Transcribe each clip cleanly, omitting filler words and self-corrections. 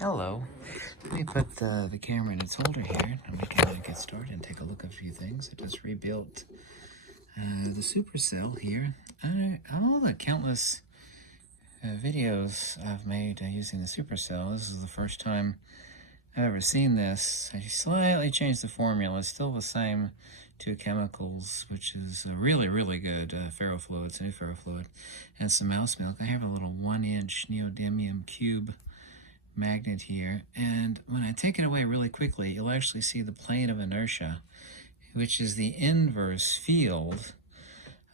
Hello. Let me put the camera in its holder here, and we can get started and take a look at a few things. I just rebuilt the supercell here. All the countless videos I've made using the supercell, this is the first time I've ever seen this. I slightly changed the formula. It's still the same two chemicals, which is really, really good. Ferrofluid, it's a new Ferrofluid, and some mouse milk. I have a little 1-inch neodymium cube magnet here, and when I take it away really quickly, you'll actually see the plane of inertia, which is the inverse field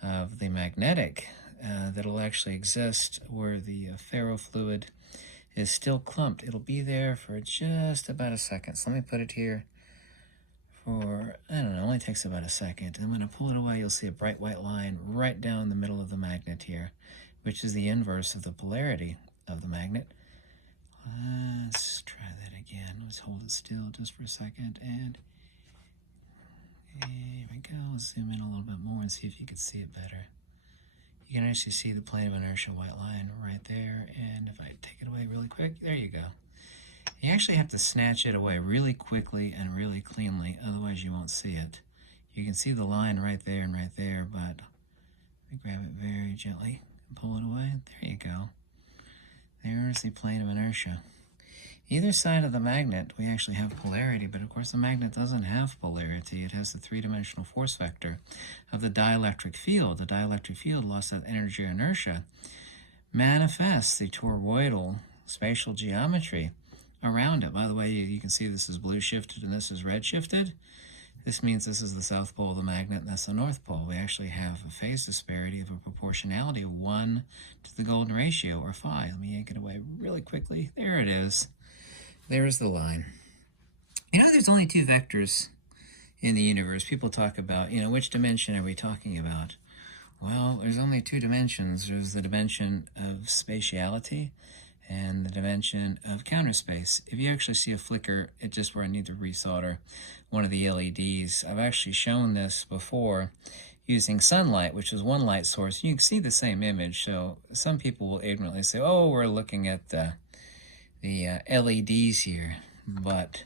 of the magnetic that'll actually exist where the ferrofluid is still clumped. It'll be there for just about a second. So let me put it here for, I don't know, it only takes about a second. And when I pull it away, you'll see a bright white line right down the middle of the magnet here, which is the inverse of the polarity of the magnet. Let's try that again. Let's hold it still just for a second, and here we go. Let's zoom in a little bit more and see if you can see it better. You can actually see the plane of inertia white line right there, and if I take it away really quick, there you go. You actually have to snatch it away really quickly and really cleanly, otherwise you won't see it. You can see the line right there and right there, but let me grab it very gently and pull it away. There you go. There's the plane of inertia. Either side of the magnet, we actually have polarity, but of course the magnet doesn't have polarity. It has the three-dimensional force vector of the dielectric field. The dielectric field lost that energy or inertia, manifests the toroidal spatial geometry around it. By the way, you can see this is blue shifted and this is red shifted. This means this is the south pole of the magnet and that's the north pole. We actually have a phase disparity of a proportionality of 1 to the golden ratio, or phi. Let me yank it away really quickly. There it is. There's the line. You know, there's only two vectors in the universe. People talk about, which dimension are we talking about? Well, there's only two dimensions. There's the dimension of spatiality and the dimension of counterspace. If you actually see a flicker, it's just where I need to resolder one of the LEDs. I've actually shown this before using sunlight, which is one light source. You can see the same image, so some people will ignorantly say, oh, we're looking at the LEDs here, but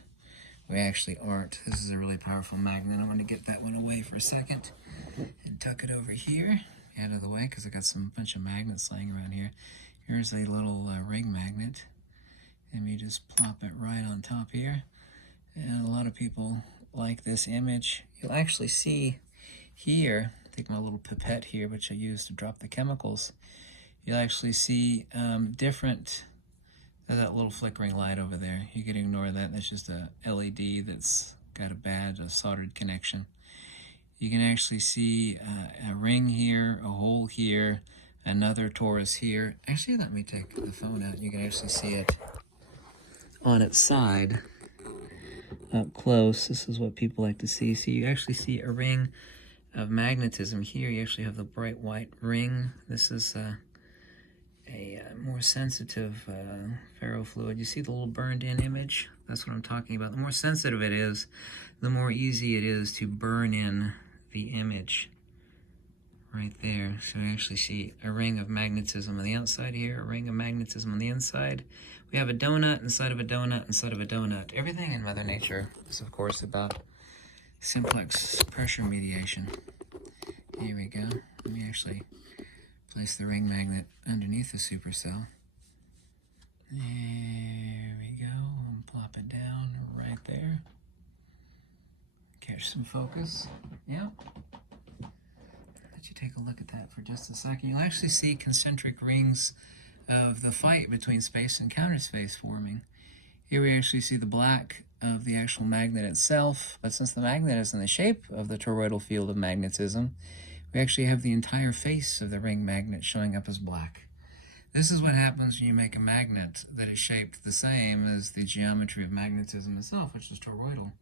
we actually aren't. This is a really powerful magnet. I'm going to get that one away for a second and tuck it over here, out of the way, because I got some bunch of magnets laying around here. Here's a little ring magnet, and we just plop it right on top here. And a lot of people like this image. You'll actually see here, take my little pipette here, which I use to drop the chemicals. You'll actually see different, that little flickering light over there. You can ignore that. That's just a LED that's got a bad soldered connection. You can actually see a ring here, a hole here, another torus here. Actually, let me take the phone out. You can actually see it on its side up close. This is what people like to see. So you actually see a ring of magnetism here. You actually have the bright white ring. This is a more sensitive ferrofluid. You see the little burned in image? That's what I'm talking about. The more sensitive it is, the more easy it is to burn in the image. Right there. So we actually see a ring of magnetism on the outside here, a ring of magnetism on the inside. We have a donut inside of a donut inside of a donut. Everything in Mother Nature is, of course, about simplex pressure mediation. Here we go. Let me actually place the ring magnet underneath the supercell. There we go. And plop it down right there. Catch some focus. Yep. You take a look at that for just a second. You'll actually see concentric rings of the fight between space and counterspace forming. Here we actually see the black of the actual magnet itself, but since the magnet is in the shape of the toroidal field of magnetism, we actually have the entire face of the ring magnet showing up as black. This is what happens when you make a magnet that is shaped the same as the geometry of magnetism itself, which is toroidal.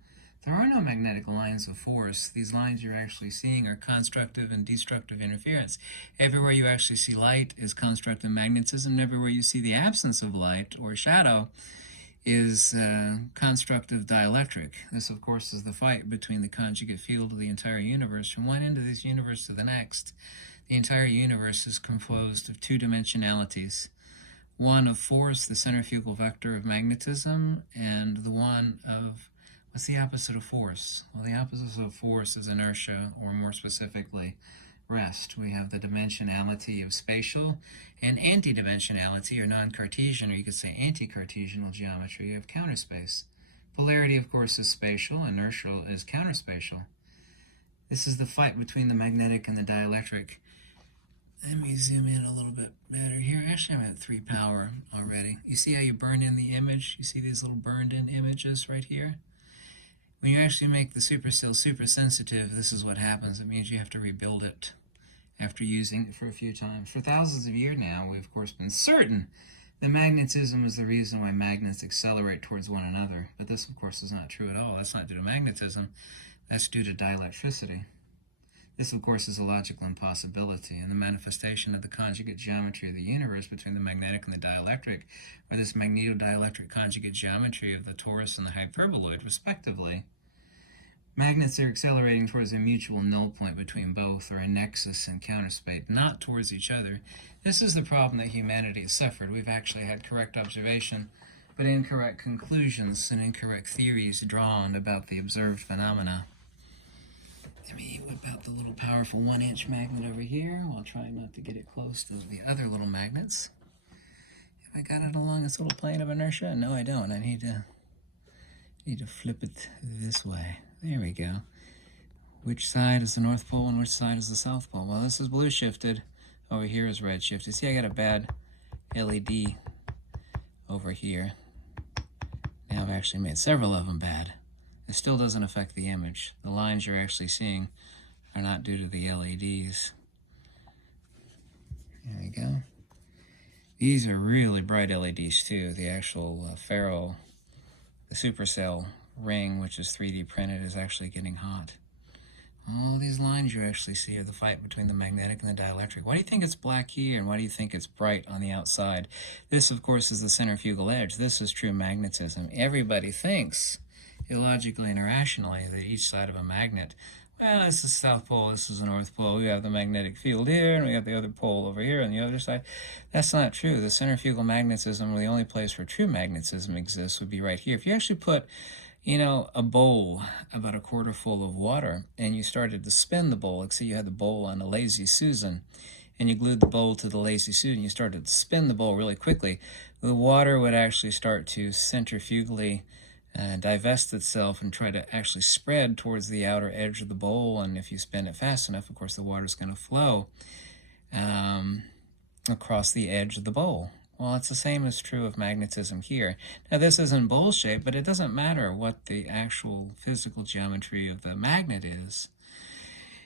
There are no magnetic lines of force. These lines you're actually seeing are constructive and destructive interference. Everywhere you actually see light is constructive magnetism, and everywhere you see the absence of light or shadow is constructive dielectric. This, of course, is the fight between the conjugate field of the entire universe. From one end of this universe to the next, the entire universe is composed of two dimensionalities. one of force, the centrifugal vector of magnetism, and the one of, what's the opposite of force? Well, the opposite of force is inertia, or more specifically, rest. We have the dimensionality of spatial and anti-dimensionality, or non-Cartesian, or you could say anti-Cartesianal geometry of counterspace. Polarity, of course, is spatial. Inertial is counterspatial. This is the fight between the magnetic and the dielectric. Let me zoom in a little bit better here. Actually, I'm at 3 power already. You see how you burn in the image? You see these little burned in images right here? When you actually make the supercell super sensitive, this is what happens. It means you have to rebuild it after using it for a few times. For thousands of years now, we've of course been certain that magnetism is the reason why magnets accelerate towards one another. But this, of course, is not true at all. That's not due to magnetism. That's due to dielectricity. This, of course, is a logical impossibility, and the manifestation of the conjugate geometry of the universe between the magnetic and the dielectric, or this magnetodielectric conjugate geometry of the torus and the hyperboloid, respectively. Magnets are accelerating towards a mutual null point between both, or a nexus in counterspace, not towards each other. This is the problem that humanity has suffered. We've actually had correct observation, but incorrect conclusions and incorrect theories drawn about the observed phenomena. Let me whip out the little powerful 1-inch magnet over here while trying not to get it close to the other little magnets. Have I got it along this little plane of inertia? No, I don't. I need to flip it this way. There we go. Which side is the North Pole and which side is the South Pole? Well, this is blue shifted. Over here is red shifted. See, I got a bad LED over here. Now I've actually made several of them bad. It still doesn't affect the image. The lines you're actually seeing are not due to the LEDs. There we go. These are really bright LEDs too. The actual the supercell ring, which is 3D printed, is actually getting hot. All these lines you actually see are the fight between the magnetic and the dielectric. Why do you think it's black here, and why do you think it's bright on the outside? This, of course, is the centrifugal edge. This is true magnetism. Everybody thinks, illogically and irrationally, that each side of a magnet, well, this is the South Pole, this is the North Pole, we have the magnetic field here, and we have the other pole over here on the other side. That's not true. The centrifugal magnetism, or the only place where true magnetism exists, would be right here. If you actually put, a bowl about a quarter full of water, and you started to spin the bowl, like say you had the bowl on a Lazy Susan, and you glued the bowl to the Lazy Susan, you started to spin the bowl really quickly, the water would actually start to centrifugally divest itself and try to actually spread towards the outer edge of the bowl, and if you spin it fast enough, of course, the water is going to flow across the edge of the bowl. Well, it's the same as true of magnetism here. Now, this isn't bowl shape, but it doesn't matter what the actual physical geometry of the magnet is.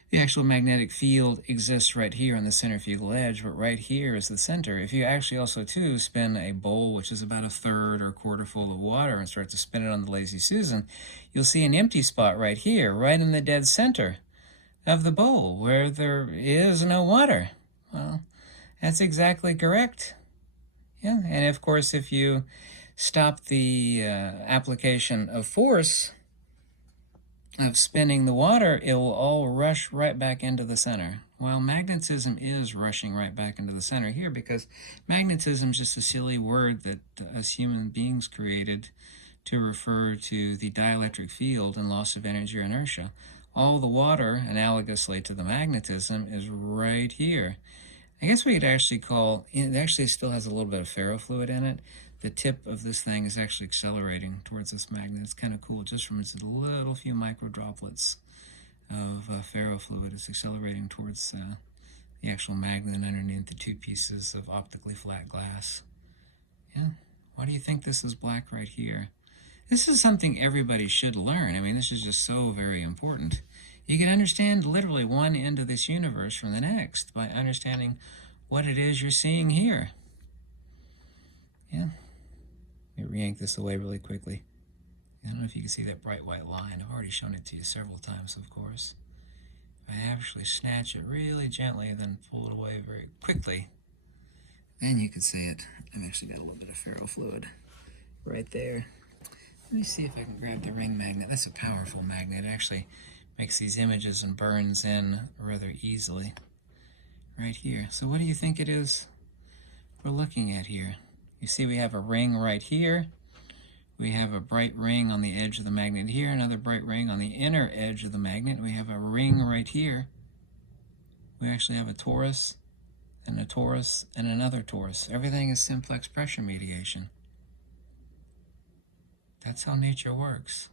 The actual magnetic field exists right here on the centrifugal edge, but right here is the center. If you actually also, too, spin a bowl, which is about a third or a quarter full of water, and start to spin it on the Lazy Susan, you'll see an empty spot right here, right in the dead center of the bowl, where there is no water. Well, that's exactly correct. Yeah, and of course, if you stop the application of force of spinning the water, it will all rush right back into the center. Well, magnetism is rushing right back into the center here, because magnetism is just a silly word that us human beings created to refer to the dielectric field and loss of energy or inertia. All the water, analogously to the magnetism, is right here. I guess we could actually call, it actually still has a little bit of ferrofluid in it. The tip of this thing is actually accelerating towards this magnet. It's kind of cool, just from its little few micro droplets of ferrofluid. It's accelerating towards the actual magnet underneath the two pieces of optically flat glass. Yeah, why do you think this is black right here? This is something everybody should learn. I mean, this is just so very important. You can understand literally one end of this universe from the next by understanding what it is you're seeing here. Yeah. Let me re-yank this away really quickly. I don't know if you can see that bright white line. I've already shown it to you several times, of course. If I actually snatch it really gently and then pull it away very quickly, then you can see it. I've actually got a little bit of ferrofluid right there. Let me see if I can grab the ring magnet. That's a powerful magnet. It actually makes these images and burns in rather easily right here. So what do you think it is we're looking at here? You see we have a ring right here. We have a bright ring on the edge of the magnet here, another bright ring on the inner edge of the magnet. We have a ring right here. We actually have a torus and a torus and another torus. Everything is simplex pressure mediation. That's how nature works.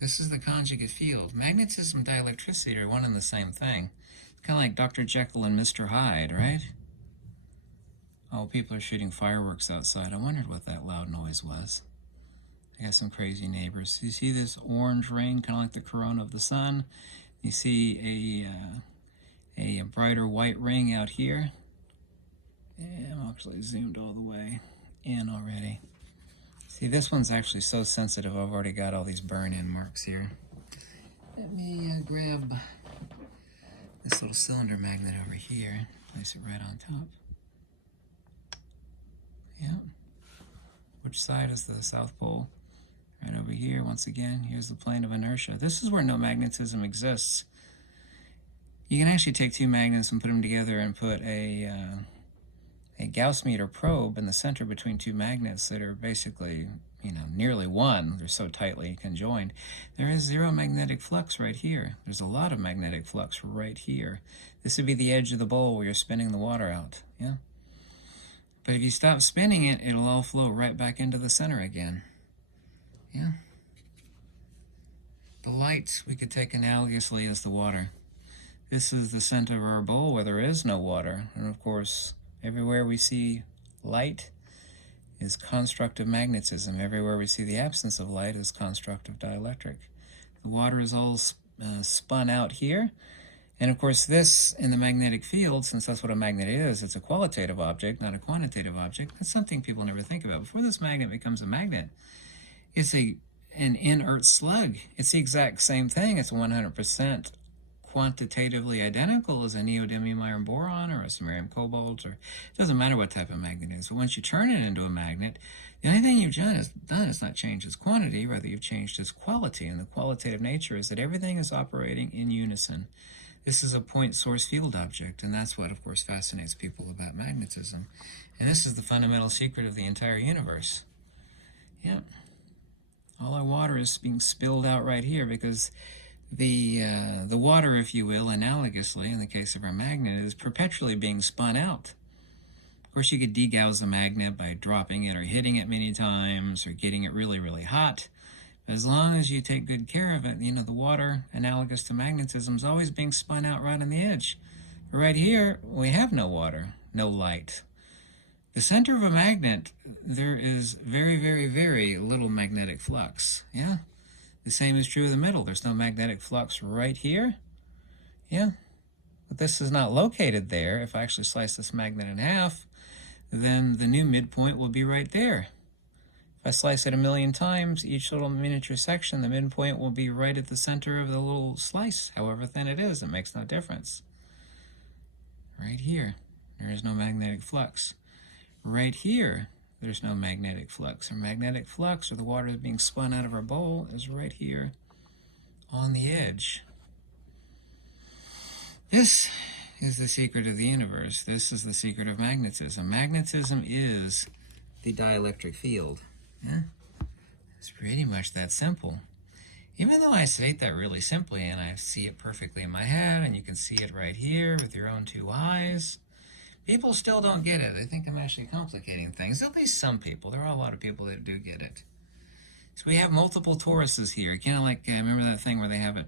This is the conjugate field. Magnetism, dielectricity are one and the same thing. It's kind of like Dr. Jekyll and Mr. Hyde, right? Oh, people are shooting fireworks outside. I wondered what that loud noise was. I got some crazy neighbors. You see this orange ring, kind of like the corona of the sun. You see a brighter white ring out here. Yeah, I'm actually zoomed all the way in already. See, this one's actually so sensitive, I've already got all these burn-in marks here. Let me grab this little cylinder magnet over here, place it right on top. Yep. Which side is the South Pole? Right over here, once again, here's the plane of inertia. This is where no magnetism exists. You can actually take two magnets and put them together and put a Gauss meter probe in the center between two magnets that are basically, nearly one. They're so tightly conjoined. There is zero magnetic flux right here. There's a lot of magnetic flux right here. This would be the edge of the bowl where you're spinning the water out. Yeah. But if you stop spinning it, it'll all flow right back into the center again. Yeah. The light we could take analogously as the water. This is the center of our bowl where there is no water. And of course, everywhere we see light is constructive magnetism. Everywhere we see the absence of light is constructive dielectric. The water is all spun out here. And of course, this in the magnetic field, since that's what a magnet is, it's a qualitative object, not a quantitative object. That's something people never think about. Before this magnet becomes a magnet, it's an inert slug. It's the exact same thing. It's 100% quantitatively identical as a neodymium iron boron or a samarium cobalt, or it doesn't matter what type of magnet it is. But once you turn it into a magnet, the only thing you've done is not change its quantity, rather you've changed its quality. And the qualitative nature is that everything is operating in unison. This is a point source field object, and that's what, of course, fascinates people about magnetism. And this is the fundamental secret of the entire universe. Yep. All our water is being spilled out right here because the water, if you will, analogously, in the case of our magnet, is perpetually being spun out. Of course, you could degauss a magnet by dropping it or hitting it many times or getting it really, really hot. But as long as you take good care of it, the water, analogous to magnetism, is always being spun out right on the edge. But right here, we have no water, no light. The center of a magnet, there is very, very, very little magnetic flux. Yeah? The same is true of the middle. There's no magnetic flux right here. Yeah? But this is not located there. If I actually slice this magnet in half, then the new midpoint will be right there. If I slice it 1,000,000 times, each little miniature section, the midpoint will be right at the center of the little slice, however thin it is. It makes no difference. Right here, there is no magnetic flux. Right here, there's no magnetic flux. Our magnetic flux, or the water is being spun out of our bowl, is right here on the edge. This is the secret of the universe. This is the secret of magnetism. Magnetism is the dielectric field. Yeah? It's pretty much that simple. Even though I state that really simply, and I see it perfectly in my head, and you can see it right here with your own two eyes, people still don't get it. They think I'm actually complicating things. At least some people. There are a lot of people that do get it. So we have multiple toruses here. Kind of like, remember that thing where they have a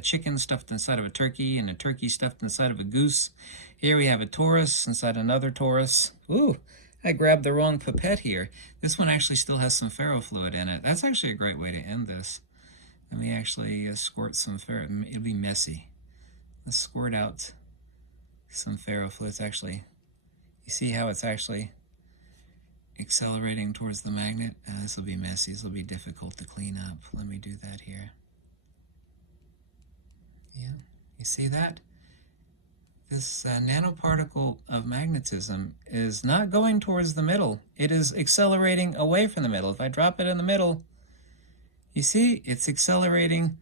chicken stuffed inside of a turkey and a turkey stuffed inside of a goose? Here we have a torus inside another torus. Ooh, I grabbed the wrong pipette here. This one actually still has some ferrofluid in it. That's actually a great way to end this. Let me actually squirt some ferro. It'll be messy. Let's squirt out some ferrofluid. It's actually, you see how it's actually accelerating towards the magnet? This will be messy. This will be difficult to clean up. Let me do that here. Yeah, you see that? This nanoparticle of magnetism is not going towards the middle. It is accelerating away from the middle. If I drop it in the middle, you see, it's accelerating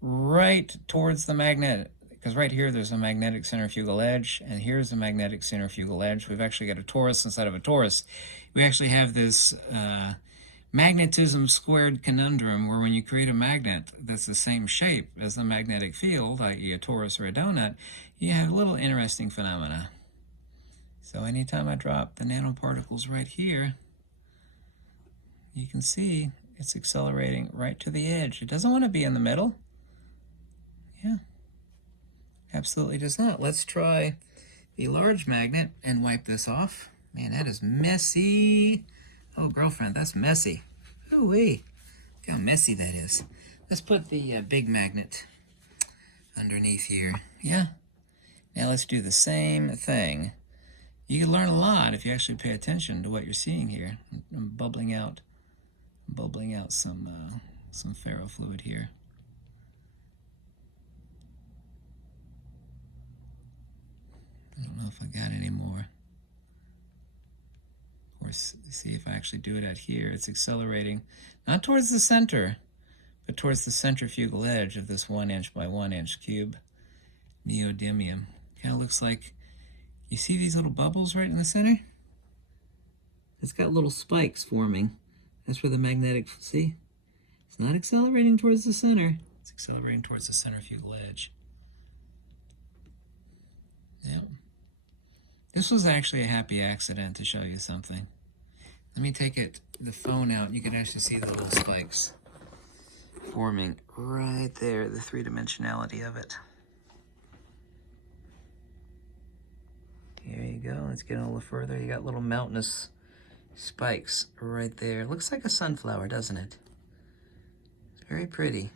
right towards the magnet. because right here there's a magnetic centrifugal edge, and here's a magnetic centrifugal edge. We've actually got a torus inside of a torus. We actually have this magnetism squared conundrum, where when you create a magnet that's the same shape as the magnetic field, i.e. a torus or a donut, you have little interesting phenomena. So anytime I drop the nanoparticles right here, you can see it's accelerating right to the edge. It doesn't want to be in the middle. Yeah, absolutely does not. Let's try the large magnet and wipe this off. Man, that is messy. Oh, girlfriend, that's messy. Ooh-wee. Look how messy that is. Let's put the big magnet underneath here. Yeah. Now let's do the same thing. You can learn a lot if you actually pay attention to what you're seeing here. I'm bubbling out some ferrofluid here. I don't know if I got any more. Of course, see if I actually do it at here. It's accelerating, not towards the center, but towards the centrifugal edge of this 1 inch by 1 inch cube neodymium. Kind of looks like, you see these little bubbles right in the center? It's got little spikes forming. That's where the magnetic, see? It's not accelerating towards the center. It's accelerating towards the centrifugal edge. Yep. This was actually a happy accident to show you something. Let me take the phone out. You can actually see the little spikes forming right there, the three-dimensionality of it. Here you go. Let's get a little further. You got little mountainous spikes right there. Looks like a sunflower, doesn't it? It's very pretty.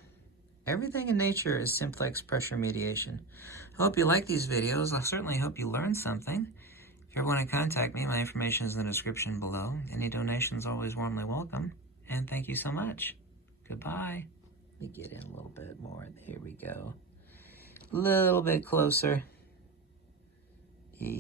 Everything in nature is simplex pressure mediation. I hope you like these videos. I certainly hope you learned something. If you ever want to contact me, my information is in the description below. Any donations always warmly welcome. And thank you so much. Goodbye. Let me get in a little bit more. Here we go. A little bit closer. Yeah.